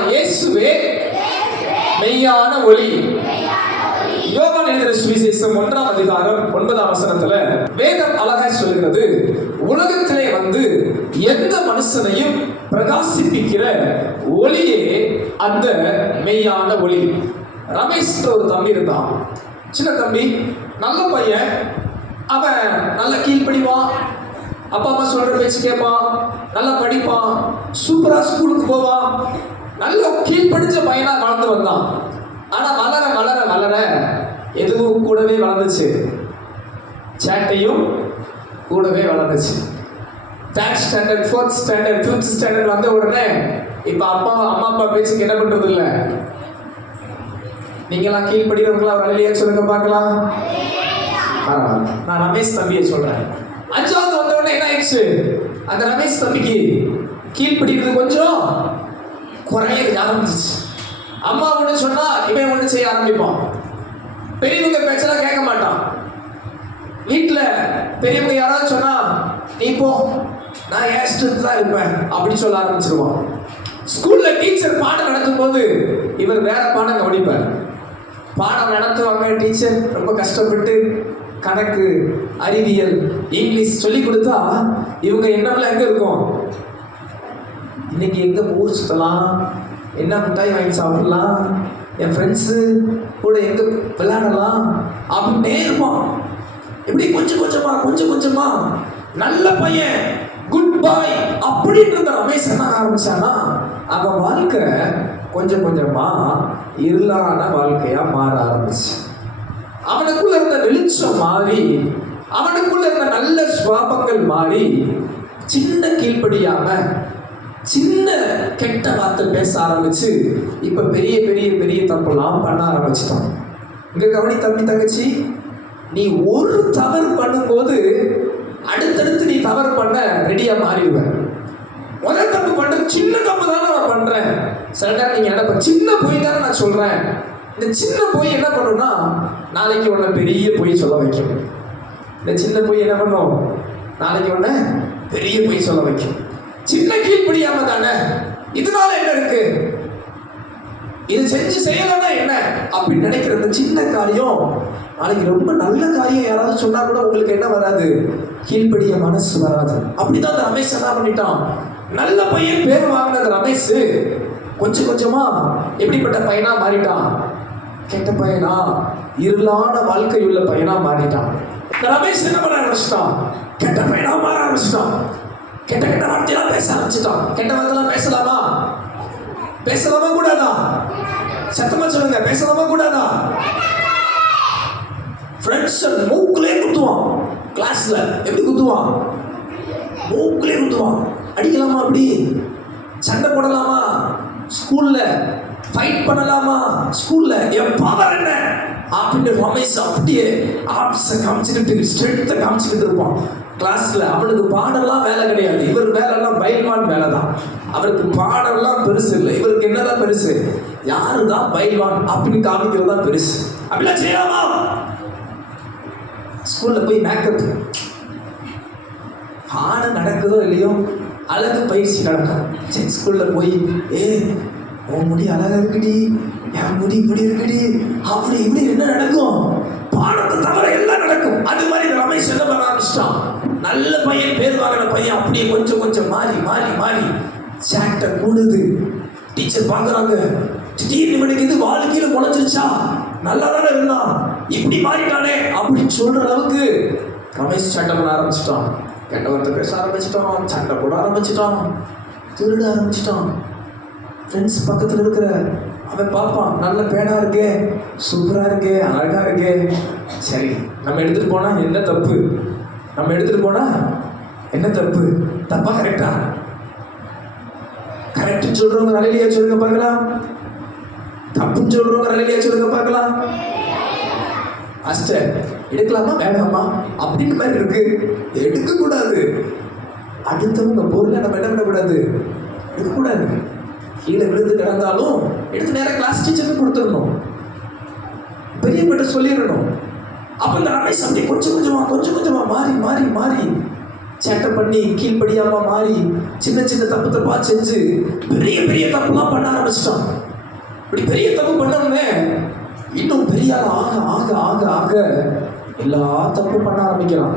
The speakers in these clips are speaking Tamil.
இயேசுவே மெய்யான ஒளி. யோவான் எழுதின சுவிசேஷம் 1ஆம் அதிகாரம் 9ஆம் வசனத்துல வேதம் அழகாய் சொல்கிறது, உலகத்திலே வந்து எந்த மனுஷனையும் பிரகாசிப்பிக்கிற ஒளியே அந்த மெய்யான ஒளி. ரமேஷ் ஒரு தம்பி இருந்தான், சின்ன தம்பி, நல்ல பையன். அவன் நல்ல கீழ்ப்படிவான், அப்பா அம்மா சொல்ற பேச்சு கேட்பான், நல்லா படிப்பான், சூப்பரா ஸ்கூலுக்கு போவான், நல்ல கீழ்ப்படிஞ்ச பையனா வளர்ந்து வந்தான். ஆனா வளர வளர வளர எதுவும் கூடவே வளர்ந்துச்சு, சேட்டையும் கூடவே வளர்ந்துச்சு. 3rd standard 4th standard 5th standard வந்த உடனே இப்ப அம்மா அப்பா பேச்சுக்கு என்ன பண்றது இல்ல. நீங்களாம் கீழ்படிறவங்களா ஒரு அலையிலேயே சொல்லுங்க பார்க்கலாம். நான் ரமேஷ் தம்பியை சொல்றேன். 5வது வந்த உடனே என்ன ஆயிடுச்சு, அந்த ரமேஷ் தம்பிக்கு கீழ்படிக்கிறது கொஞ்சம் குறைய ஆரம்பிச்சிச்சு. அம்மா ஒண்ணு சொன்னா இவன் ஒண்ணு செய்ய ஆரம்பிப்பான். பெரியவங்க பேச்செல்லாம் கேட்க மாட்டான். வீட்டுல பெரியவங்க யாராவது சொன்னா நீ போ, நான் என் இஷ்டத்துக்கு தான் இருப்பேன் அப்படின்னு சொல்ல ஆரம்பிச்சிருவான். ஸ்கூல்ல டீச்சர் பாடம் நடத்தும் போது இவர் வேற பாடம் கவனிப்பார். பாடம் நடத்துவாங்க டீச்சர், ரொம்ப கஷ்டப்பட்டு கணக்கு, அறிவியல், இங்கிலீஷ் சொல்லி கொடுத்தா இவங்க எண்ணம்ல எங்க இருக்கும், இன்னைக்கு எங்க ஊர் சுத்தலாம், என்ன மிட்டாய் வாங்கி சாப்பிடலாம், என் ஃப்ரெண்ட்ஸு கூட எங்க விளையாடலாம் அப்படின்னே இருப்பான். இப்படி கொஞ்சம் கொஞ்சமா நல்ல பையன், குட் பாய் அப்படின்னு இருந்த ரமேஷ் என்ன ஆரம்பிச்சானா, அவன் வாழ்க்கை கொஞ்சம் கொஞ்சமா இருளான வாழ்க்கையா மாற ஆரம்பிச்சு. அவனுக்குள்ள இருந்த வெளிச்சம் மாறி, அவனுக்குள்ள இருந்த நல்ல சுவாபங்கள் மாறி, சின்ன கீழ்ப்படியாம சின்ன கெட்ட வார்த்தை பேச ஆரம்பிச்சு இப்ப பெரிய பெரிய பெரிய தப்பெல்லாம் பண்ண ஆரம்பிச்சிட்டான். இங்க கவனி தம்பி தங்கச்சி, நீ ஒரு தவறு பண்ணும்போது அடுத்தடுத்து நீ தவறு பண்ண ரெடியா மாறிடுவேன். முதல் தப்பு பண்ற, சின்ன தப்பு தானே நான் பண்றேன். சில நேரம் நீங்க நினைப்ப சின்ன பொய் தானே நான் சொல்றேன். இந்த சின்ன பொய் என்ன பண்ணும்னா நாளைக்கு உன்னை பெரிய பொய் சொல்ல வைக்கும். இந்த சின்ன பொய் என்ன பண்ணும், நாளைக்கு உன்னை பெரிய பொய் சொல்ல வைக்கும். சின்ன கீழ்ப்படியாம தானே, இதனால என்ன இருக்கு, இது செஞ்சு செய்யலன்னா என்ன அப்படின்னு நினைக்கிற இந்த சின்ன காரியம் நாளைக்கு ரொம்ப நல்ல காரியம் யாராவது சொன்னா கூட உங்களுக்கு என்ன வராது, கீழ்ப்படிய மனசு வராது. அப்படிதான் அந்த ரமேஷ் என்ன பண்ணிட்டான், நல்ல பையன் பேர் வாங்கின ரமேஷ் கொஞ்சம் கொஞ்சமா எப்படிப்பட்ட பையனா மாறிட்டான், கெட்ட பையனா, இருளான வாழ்க்கை உள்ள பையனா மாறிட்டான். ரமேஷ் என்ன பண்ண ஆரம்பிச்சிட்டான், கெட்ட பையனா மாற ஆரம்பிச்சிட்டான். கெட்ட கெட்ட வார்த்தையெல்லாம் பேச ஆரம்பிச்சிட்டான். கெட்ட வார்த்தைலாம் பேசலாமா, பேசலாமா கூடாதா, சத்தமா சொல்லுங்க, பேசலாமா கூடாதா? ஃப்ரெண்ட்ஸ் மூக்குலே குத்துவான். கிளாஸ்ல எப்படி குத்துவான், மூக்குலே குத்துவான். அடிக்கலாமா, அப்படி சண்டை போடலாமா, ஸ்கூல்ல ஃபைட் பண்ணலாமா, ஸ்கூல்ல என் பவர் என்ன அப்படின்னு ரமேஷ் அப்படியே ஆப்ஸை காமிச்சுக்கிட்டு ஸ்ட்ரென்த்தை காமிச்சுக்கிட்டு இருப்பான். கிளாஸ்ல அவனுக்கு பாடெல்லாம் வேலை கிடையாது, இவர் வேலைலாம் பைல்வான் வேலை தான். அவருக்கு பாடெல்லாம் பெருசு இல்லை, இவருக்கு என்னதான் பெருசு, யாருதான் பைல்வான் அப்படின்னு காமிக்கிறது தான் பெருசு. அப்படிலாம் செய்யலாமா? ஸ்கூல்ல போய் மேக்கப், பாடம் நடக்குதோ இல்லையோ அழகு பயிற்சி நடக்கும். சரி, ஸ்கூல்ல போய் உன் முடி அழகா இருக்குடி, என் முடி இப்படி இருக்குடி, அப்படி இப்படி என்ன நடக்கும், பாடத்தை தவிர எல்லாம் நடக்கும். அது மாதிரி ரமேஷ் என்ன பண்ண ஆரம்பிச்சிட்டான், நல்ல பையன் பேர் வாங்கின பையன் அப்படியே கொஞ்சம் கொஞ்சம் மாறி மாறி மாறி சேட்டை கூடுது. டீச்சர் பாக்குறாங்க, திடீர்னு இவனுக்கு இது வாழ்க்கையில முளைச்சிருச்சா, நல்லா தானே இருந்தான், இப்படி மாறிட்டானே அப்படின்னு சொல்ற அளவுக்கு ரமேஷ் சண்டை பண்ண ஆரம்பிச்சிட்டான். கெட்ட வார்த்தை பேச ஆரம்பிச்சிட்டான், சண்டை போட ஆரம்பிச்சிட்டான், திருட ஆரம்பிச்சிட்டான். ஃப்ரெண்ட்ஸ் பக்கத்தில் இருக்கிற அவன் பார்ப்பான், நல்ல பேனா இருக்கே, சூப்பரா இருக்கே, அழகா இருக்கே, சரி நம்ம எடுத்துட்டு போனா என்ன தப்பு, நம்ம எடுத்துட்டு போனா என்ன தப்பு, தப்பா கரெக்டா, கரெக்ட் சொல்றவங்க அலையிலேயே சொல்லுங்க பார்க்கலாம், தப்புன்னு சொல்றவங்க அலையிலேயே சொல்லுங்க பார்க்கலாம். அஸ்டர் எடுக்கலாமா வேண்டாமா அப்படின்னு மாதிரி இருக்கு, எடுக்க கூடாது. அடுத்தவங்க பொருளை நம்ம என்ன பண்ணக்கூடாது, எடுக்கக்கூடாது. கீழே விழுந்து கிடந்தாலும் எடுத்து நேரம் கிளாஸ் டீச்சருக்கு கொடுத்துடணும், பெரியவங்கிட்ட சொல்லிடணும். அப்ப இந்த ரமேஷ் அப்படி கொஞ்சம் கொஞ்சமா மாறி மாறி மாறி சேட்டை பண்ணி கீழ்ப்படியாம மாறி சின்ன சின்ன தப்பு தப்பா செஞ்சு பெரிய பெரிய தப்புலாம் பண்ண ஆரம்பிச்சிட்டான். இப்படி பெரிய தப்பு பண்ணோம்னே இன்னும் பெரிய ஆக ஆக ஆக ஆக எல்லா தப்பும் பண்ண ஆரம்பிக்கிறான்.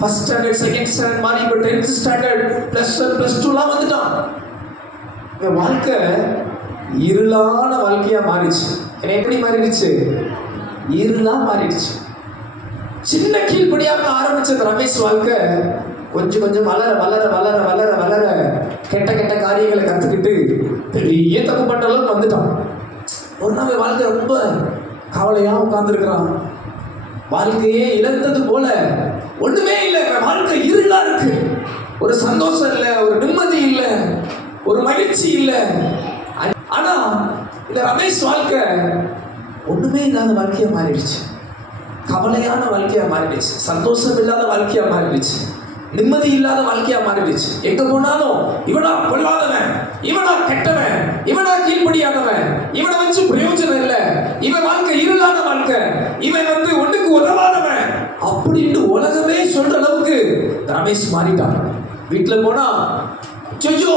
ஃபர்ஸ்ட் ஸ்டாண்டர்ட், செகண்ட் ஸ்டாண்டர்ட் மாறி இப்போ 10th ஸ்டாண்டர்ட், +1 +2லாம் வந்துட்டான். என் வாழ்க்கை இருளான வாழ்க்கையா மாறிடுச்சு. என்ன எப்படி மாறிடுச்சு? இருளா மாறிடுச்சு. சின்ன கீழ்படியாக ஆரம்பிச்ச ரமேஷ் வாழ்க்கை கொஞ்சம் கொஞ்சம் வளர வளர வளர வளர வளர கெட்ட கெட்ட காரியங்களை கற்றுக்கிட்டு பெரிய தப்பு பண்ற அளவுக்கு வந்துட்டான். ஒரு நாள் வாழ்க்கை ரொம்ப கவலையா உட்கார்ந்துருக்கிறான். வாழ்க்கையே இழந்தது போல ஒண்ணுமே இல்லை, வாழ்க்கை இருளா இருக்கு. ஒரு சந்தோஷம் இல்லை, ஒரு நிம்மதி இல்லை, ஒரு மகிழ்ச்சி இல்லை. ஆனா இந்த ரமேஷ் வாழ்க்கை ஒண்ணுமே இல்லாத வாழ்க்கையா மாறிடுச்சு. கவலையான வாழ்க்கையா மாறிடுச்சு. சந்தோஷம் இல்லாத வாழ்க்கையா மாறிடுச்சு. நிம்மதி இல்லாத வாழ்க்கையா மாறிடுச்சு. எங்க போனாலும் இவனா கொள்ளாதவன், இவனா கெட்டவன், இவனா கீழ்ப்படியாதவன், இவனை வச்சு பிரயோஜனம் இல்லை, இவன் வாழ்க்கை இருளான வாழ்க்கை, இவன் ஒண்ணுக்கு உதவாதவன் அப்படின்னு உலகமே சொல்ற அளவுக்கு ரமேஷ் மாறிட்டான். வீட்டுல போனா ஐயோ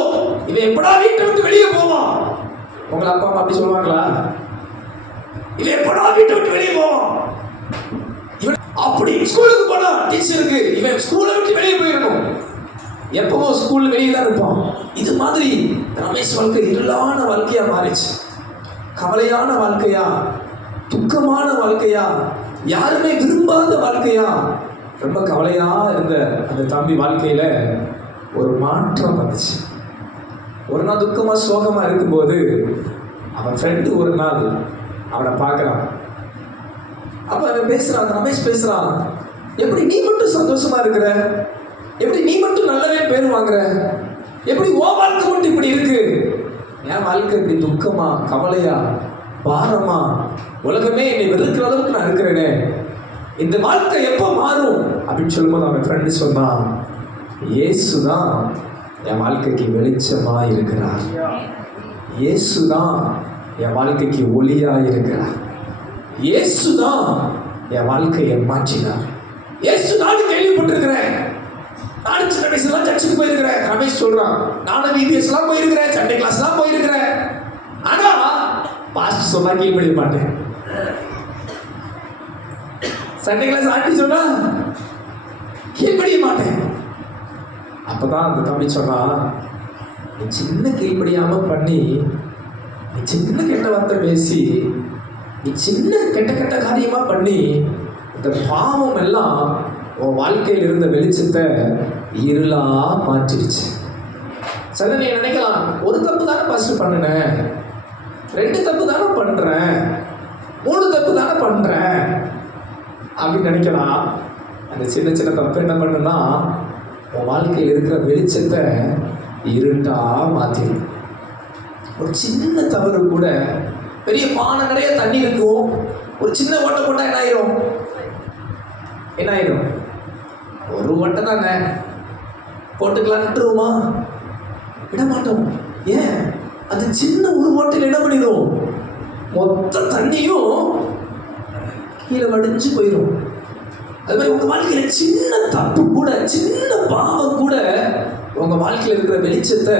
இவன் எப்படா வீட்டை விட்டு வெளியே போவான். உங்களை அப்பா அம்மா அப்படி சொல்லுவாங்களா? இவன் எப்படா வீட்டை விட்டு வெளியே போவான். அப்படி ஸ்கூலுக்கு போனா டீச்சருக்கு இவன் ஸ்கூலை விட்டு வெளியே போயிடணும், எப்பவும் ஸ்கூல்ல வெளியே தான் இருப்பான். இது மாதிரி ரமேஷ் வாழ்க்கை இருளான வாழ்க்கையா மாறிச்சு. கவலையான வாழ்க்கையா, துக்கமான வாழ்க்கையா, யாருமே விரும்பாத வாழ்க்கையா, ரொம்ப கவலையா இருந்த அந்த தம்பி வாழ்க்கையில ஒரு மாற்றம் வந்துச்சு. ஒரு நாள் துக்கமா சோகமா இருக்கும்போது அவன் ஃப்ரெண்டு ஒரு நாள் அவனை பார்க்கறான். அப்ப அவன் பேசுறான், ரமேஷ் பேசுறான், எப்படி நீ மட்டும் சந்தோஷமா இருக்கிற, எப்படி நீ மட்டும் நல்லவே பேர் வாங்குற, எப்படி ஓ வாழ்க்கை மட்டும் இப்படி இருக்கு, என் வாழ்க்கை இப்படி துக்கமா கவலையா பாரமா, உலகமே என்னை வெறுக்கிற அளவுக்கு நான் இருக்கிறேனே, இந்த வாழ்க்கை எப்போ மாறும் அப்படின்னு சொல்லும்போது அவன் ஃப்ரெண்டு சொன்னான், இயேசுதான் என் வாழ்க்கைக்கு வெளிச்சமா இருக்கிறார், இயேசுதான் என் வாழ்க்கைக்கு ஒளியா இருக்கிறார், இயேசுதான் என் வாழ்க்கையை மாற்றினார். இயேசு நானும் கேள்விப்பட்டிருக்கிறேன், நானும் சின்ன வயசுலாம் சர்ச்சுக்கு போயிருக்கிறேன். ரமேஷ் சொல்றான், நானும் VBS எல்லாம் போயிருக்கிறேன், சண்டே கிளாஸ் எல்லாம் போயிருக்கிறேன், ஆனா பாஸ்டர் சொன்னா கீழ்ப்படிய மாட்டேன். சண்டே கிளாஸ் ஆண்டி சொன்னா கீழ்ப்படிய மாட்டேன். அப்பதான் அந்த தம்பி சொன்னா, நீ சின்ன கீழ்ப்படியாம பண்ணி, நீ சின்ன கெட்ட வார்த்தை பேசி, நீ சின்ன கெட்ட கெட்ட காரியமா பண்ணி, இந்த பாவம் எல்லாம் உன் வாழ்க்கையில் இருந்த வெளிச்சத்தை இருளா மாற்றிடுச்சு. சில நீ நினைக்கலாம், ஒரு தப்பு தானே ஃபர்ஸ்ட் பண்ணினேன், 2 தப்பு தானே பண்றேன், 3 தப்பு தானே பண்றேன் அப்படின்னு நினைக்கலாம். அந்த சின்ன சின்ன தப்பு என்ன பண்ணுன்னா உன் வாழ்க்கையில் இருக்கிற வெளிச்சத்தை இருட்டா மாற்றிடும். ஒரு சின்ன தவறு கூட, பெரிய பானை நிறைய தண்ணி இருக்கும், ஒரு சின்ன ஓட்டை போட்டா என்ன ஆயிரும்? என்ன ஆயிரும்? ஒரு ஓட்டை தானே போட்டுக்கலாம், விட்டுருவோமா? விட மாட்டோம். ஏன்? அது சின்ன ஒரு ஓட்டையில் என்ன பண்ணிடும்? மொத்த தண்ணியும் கீழே வடிஞ்சு போயிடும். அது மாதிரி உங்க வாழ்க்கையில சின்ன தப்பு கூட, சின்ன பாவம் கூட உங்க வாழ்க்கையில் இருக்கிற வெளிச்சத்தை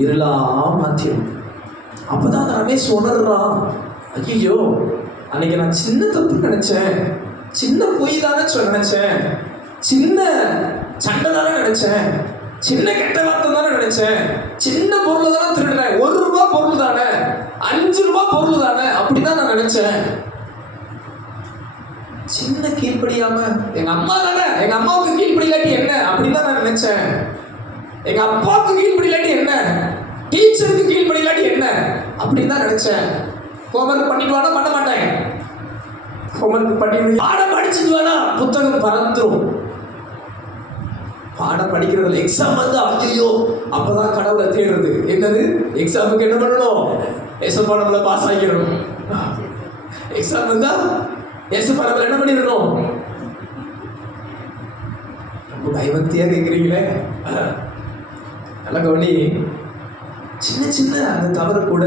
இருளா மாற்றிடும். அப்பதான் அந்த ரமேஷ் உணர்றான், ஐயோ அன்னைக்கு நான் சின்ன தப்பு நினைச்சேன், சின்ன பொய் தானே நினைச்சேன், சின்ன சண்டை தானே நினைச்சேன், சின்ன கெட்ட வார்த்தை தானே நினைச்சேன், சின்ன பொருள் தானே திருடுறேன், 1 ரூபாய் பொருள் தானே, 5 ரூபாய் பொருள் தானே, அப்படிதான் நான் நினைச்சேன். சின்ன கீழ்ப்படியாம, எங்க அம்மா தானே, எங்க அம்மாவுக்கு கீழ்ப்படியிலாட்டி என்ன அப்படின்னு தான் நான் நினைச்சேன், எங்க அப்பாவுக்கு கீழ்ப்படியிலாட்டி என்ன, டீச்சருக்கு கீழ்ப்படியிலாட்டி என்ன அப்படின்னு தான் நினைச்சேன். ஹோம்ஒர்க் பண்ணிட்டு வானா பண்ண மாட்டேன், ஹோம்ஒர்க் பண்ணி பாடம் படிச்சுட்டு வானா புத்தகம் பறந்துரும். பாடம் படிக்கிறதுல எக்ஸாம் வந்து ஐயோ அப்பதான் கடவுளை தேடுறது. என்னது? எக்ஸாமுக்கு என்ன பண்ணணும்? எஸ்எப்பாடம்ல பாஸ் ஆகிடணும். எக்ஸாம் வந்தா எஸ்எப்பாடம்ல என்ன பண்ணிடணும்? ரொம்ப பயபக்தியா கேட்குறீங்களே, நல்ல கவனி. சின்ன சின்ன அந்த தவறு கூட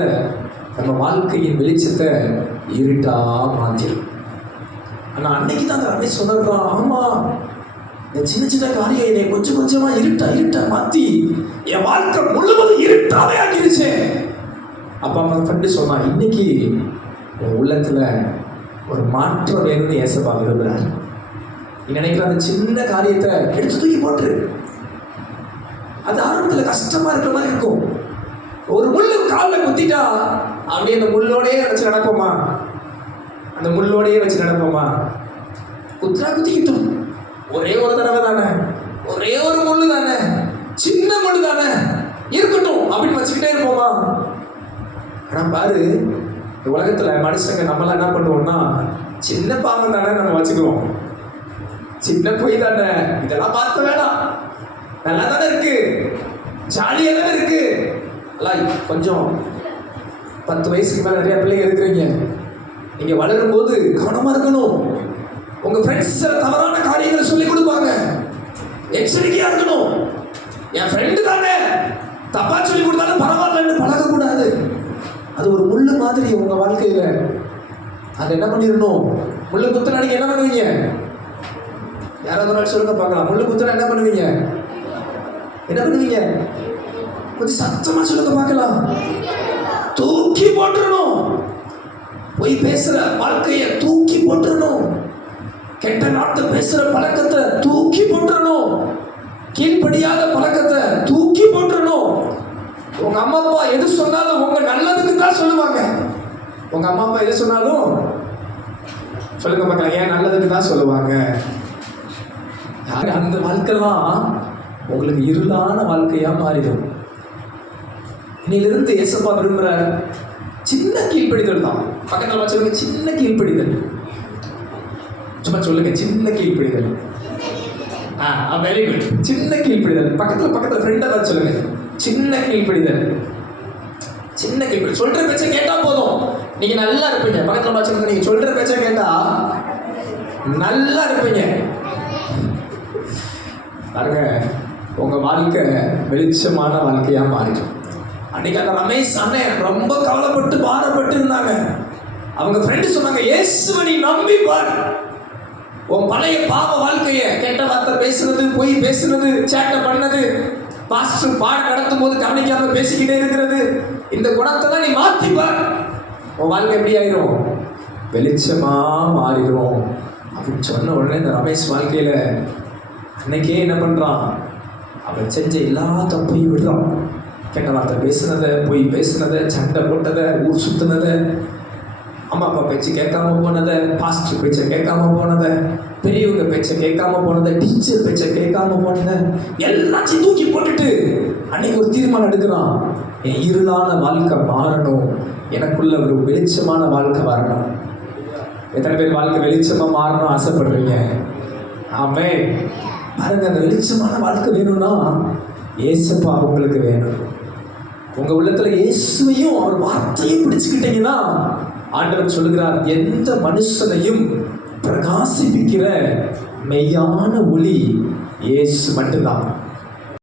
நம்ம வாழ்க்கையின் வெளிச்சத்தை இருட்டா மாற்றிடும். ஆனால் அன்னைக்கு தான் அந்த ரமேஷ் சொல்றான், ஆமா இந்த சின்ன சின்ன காரியம் என்னை கொஞ்சம் கொஞ்சமா இருட்டா மாத்தி என் வாழ்க்கை முழுவதும் இருட்டாவே ஆக்கிருச்சு. அப்ப அவன் ஃப்ரெண்டு சொன்னான், இன்னைக்கு உன் உள்ளத்துல ஒரு மாற்றம் வேணும்னு ஏசப்பா விரும்புறாரு. நீ நினைக்கிற அந்த சின்ன காரியத்தை எடுத்து தூக்கி போட்டுரு. அது ஆரம்பத்துல கஷ்டமா இருக்கிற மாதிரி இருக்கும். ஒரு முள்ளு காலில் குத்திட்டா அப்படியே அந்த முள்ளோடையே வச்சு நடப்போமா? அந்த முள்ளோடையே வச்சு நடப்போமா? குத்துறா குத்திக்கிட்டோம், ஒரே ஒரு தடவை தானே, ஒரே ஒரு முள்ளு தானே, சின்ன முள்ளு தானே, இருக்கட்டும் அப்படின்னு வச்சுக்கிட்டே இருப்போமா? ஆனா பாரு, இந்த உலகத்துல மனுஷங்க நம்மளாம் என்ன பண்ணுவோம்னா, சின்ன பாவம் தானே நம்ம வச்சுக்குவோம், சின்ன பொய் தானே, இதெல்லாம் பார்க்க வேணாம், நல்லா தானே இருக்கு, ஜாலியாக தானே இருக்கு. கொஞ்சம் 10 வயசுக்கு மேல நிறைய பிள்ளைங்க இருக்கிறீங்க. நீங்க வளரும் போது கவனமா இருக்கணும். உங்க ஃப்ரெண்ட்ஸ் தவறான காரியங்களை சொல்லி கொடுப்பாங்க, எச்சரிக்கையா இருக்கணும். என் ஃப்ரெண்டு தானே, தப்பா சொல்லி கொடுத்தாலும் பரவாயில்லன்னு பழகக்கூடாது. அது ஒரு முள்ளு மாதிரி உங்க வாழ்க்கையில. அது என்ன பண்ணிடணும்? முள்ளு குத்துனா நீங்க என்ன பண்ணுவீங்க? யாராவது ஒரு நாள் சொல்லுங்க பார்க்கலாம். முள்ளு குத்துனா என்ன பண்ணுவீங்க? என்ன பண்ணுவீங்க? கொஞ்சம் சத்தமா சொல்லுங்க பார்க்கலாம். தூக்கி போட்டுறணும். போய் பேசுற வாழ்க்கைய தூக்கி போட்டுறணும். கெட்ட நாட்டு பேசுற பழக்கத்தை தூக்கி போட்டுறணும். கீழ்படியாத பழக்கத்தை தூக்கி போட்டுறணும். உங்க அம்மா அப்பா எது சொன்னாலும் உங்க நல்லதுக்கு தான் சொல்லுவாங்க. உங்க அம்மா அப்பா எது சொன்னாலும் சொல்லுங்க பார்க்கலாம், ஏன் நல்லதுக்கு தான் சொல்லுவாங்க. அந்த வாழ்க்கைலாம் உங்களுக்கு இருளான வாழ்க்கையா மாறிடும். இன்னிலிருந்து ஏசப்பா விரும்புற சின்ன கீழ்ப்படிதல் தான். பக்கத்துல சொல்லுங்க, சின்ன கீழ்ப்படிதல். சும்மா சொல்லுங்க, சின்ன கீழ்ப்படிதல். Very good. சின்ன கீழ்ப்படிதல். பக்கத்துல ஃப்ரெண்டை பார்த்து சொல்லுங்க, சின்ன கீழ்ப்படிதல். சின்ன கீழ்ப்படிதல். சொல்ற பேச்ச கேட்டா போதும், நீங்க நல்லா இருப்பீங்க. பக்கத்துல பார்த்து சொல்லுங்க, நீங்க சொல்ற பேச்ச கேட்டா நல்லா இருப்பீங்க. பாருங்க, உங்க வாழ்க்கை வெளிச்சமான வாழ்க்கையா மாறிடும். அன்னைக்கு அந்த ரமேஷ் அண்ணன் ரொம்ப கவலைப்பட்டு பாரப்பட்டு இருந்தாங்க. அவங்க ஃப்ரெண்டு சொன்னாங்க, இயேசுவை நீ நம்பி பார். உன் பழைய பாவ வாழ்க்கைய, கெட்ட வார்த்தை பேசுனது, பொய் பேசுனது, சேட்டை பண்ணது, பாஸ்டர் பாடம் நடத்தும் போது கவனிக்காம பேசிக்கிட்டே இருக்கிறது, இந்த குணத்தெல்லாம் நீ மாத்தி பார். உன் வாழ்க்கை எப்படி ஆயிரும்? வெளிச்சமா மாறிடும் அப்படின்னு சொன்ன உடனே இந்த ரமேஷ் வாழ்க்கையில அன்னைக்கே என்ன பண்றான்? அவன் செஞ்ச எல்லா தப்பையும் விடுறான். கெட்ட வார்த்தை பேசுனதை, பொய் பேசுனதை, சண்டை போட்டதை, ஊர் சுத்தினதை, அம்மா அப்பா பேச்சு கேட்காம போனதை, பாஸ்டர் பேச்சை கேட்காம போனதை, பெரியவங்க பேச்சை கேட்காம போனதை, டீச்சர் பேச்சை கேட்காம போனதை எல்லாத்தையும் தூக்கி போட்டுட்டு அன்னைக்கு ஒரு தீர்மானம் எடுக்கிறான். என் இருளான வாழ்க்கை மாறணும், எனக்குள்ள ஒரு வெளிச்சமான வாழ்க்கை வரணும். எத்தனை பேர் வாழ்க்கை வெளிச்சமா மாறணும் ஆசைப்படுறீங்க? ஆமே. பாருங்க, அந்த வெளிச்சமான வாழ்க்கை வேணும்னா ஏசப்பா உங்களுக்கு வேணும். உங்க உள்ளத்துல இயேசுவையும் அவர் வார்த்தையும் பிடிச்சுக்கிட்டீங்கன்னா, ஆண்டவர் சொல்லுகிறார், எந்த மனுஷனையும் பிரகாசிப்பிக்கிற மெய்யான ஒளி இயேசு மட்டும்தான்.